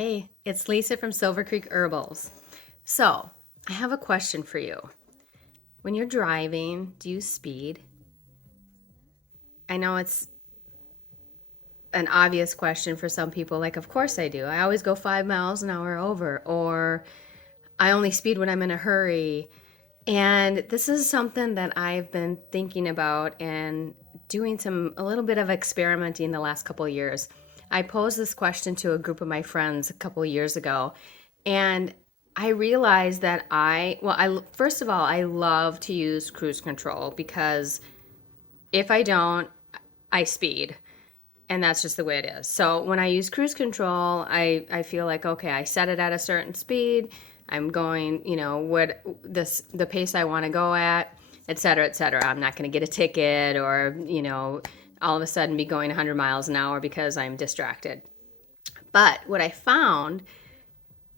Hey, it's Lisa from Silver Creek Herbals. So, I have a question for you. When you're driving, do you speed? I know it's an obvious question for some people, like, of course I do. I always go 5 miles an hour over, or I only speed when I'm in a hurry. And this is something that I've been thinking about and doing a little bit of experimenting the last couple of years. I posed this question to a group of my friends a couple of years ago, and I realized that first of all, I love to use cruise control because if I don't, I speed. And that's just the way it is. So when I use cruise control, I feel like, okay, I set it at a certain speed. I'm going, the pace I want to go at, et cetera, et cetera. I'm not going to get a ticket or, all of a sudden be going 100 miles an hour because I'm distracted. But what I found,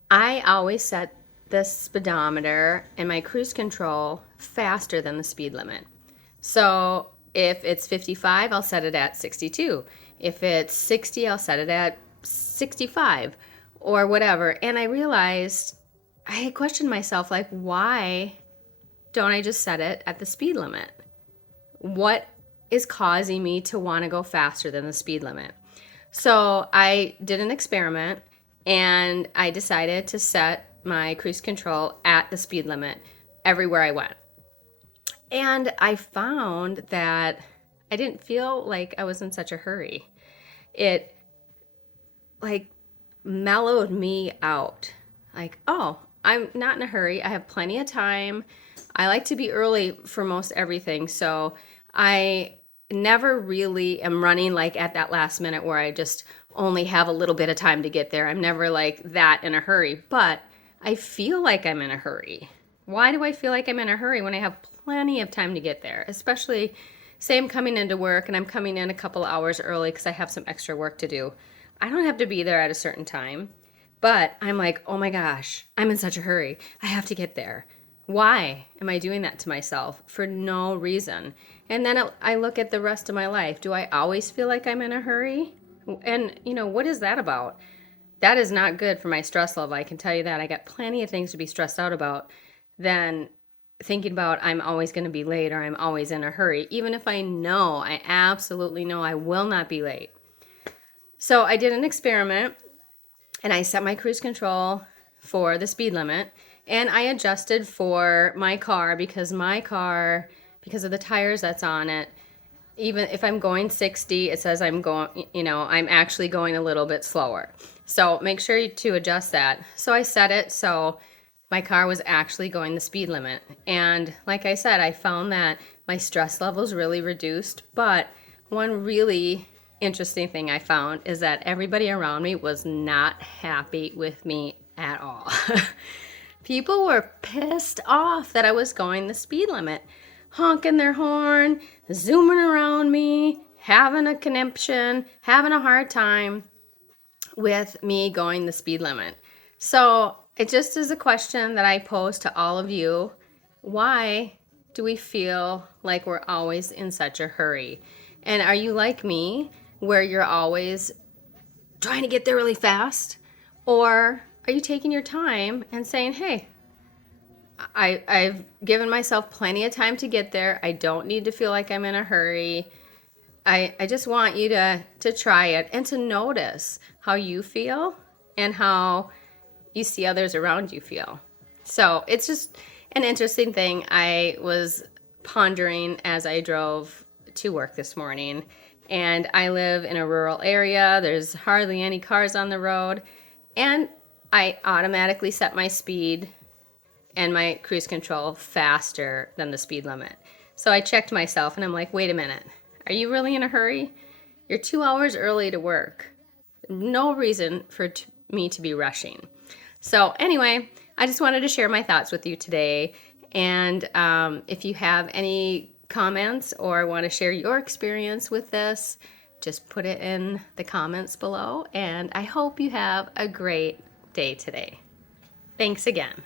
I always set the speedometer and my cruise control faster than the speed limit. So if it's 55, I'll set it at 62. If it's 60, I'll set it at 65 or whatever. And I realized I questioned myself, like, why don't I just set it at the speed limit? What is causing me to want to go faster than the speed limit? So I did an experiment and I decided to set my cruise control at the speed limit everywhere I went. And I found that I didn't feel like I was in such a hurry. It like mellowed me out. Like, oh, I'm not in a hurry. I have plenty of time. I like to be early for most everything. So I never really am running like at that last minute where I just only have a little bit of time to get there. I'm never like that in a hurry, but I feel like I'm in a hurry. Why do I feel like I'm in a hurry when I have plenty of time to get there? Especially, say I'm coming into work and I'm coming in a couple hours early because I have some extra work to do. I don't have to be there at a certain time, but I'm like, oh my gosh, I'm in such a hurry. I have to get there. Why am I doing that to myself? For no reason. And then I look at the rest of my life. Do I always feel like I'm in a hurry? And, what is that about? That is not good for my stress level. I can tell you that. I got plenty of things to be stressed out about than thinking about I'm always going to be late or I'm always in a hurry, even if I absolutely know I will not be late. So I did an experiment and I set my cruise control for the speed limit and I adjusted for my car because because of the tires that's on it, even if I'm going 60, it says I'm actually going a little bit slower. So make sure to adjust that. So I set it so my car was actually going the speed limit. And like I said, I found that my stress levels really reduced. But one really interesting thing I found is that everybody around me was not happy with me at all. People were pissed off that I was going the speed limit, honking their horn, zooming around me, having a conniption, having a hard time with me going the speed limit. So it just is a question that I pose to all of you. Why do we feel like we're always in such a hurry? And are you like me, where you're always trying to get there really fast? Or are you taking your time and saying, hey, I've given myself plenty of time to get there. I don't need to feel like I'm in a hurry. I just want you to try it and to notice how you feel and how you see others around you feel. So it's just an interesting thing I was pondering as I drove to work this morning. And I live in a rural area. There's hardly any cars on the road. And I automatically set my speed and my cruise control faster than the speed limit. So I checked myself and I'm like, wait a minute. Are you really in a hurry? You're 2 hours early to work. No reason for me to be rushing. So anyway, I just wanted to share my thoughts with you today. And if you have any comments or want to share your experience with this, just put it in the comments below. And I hope you have a great day today. Thanks again.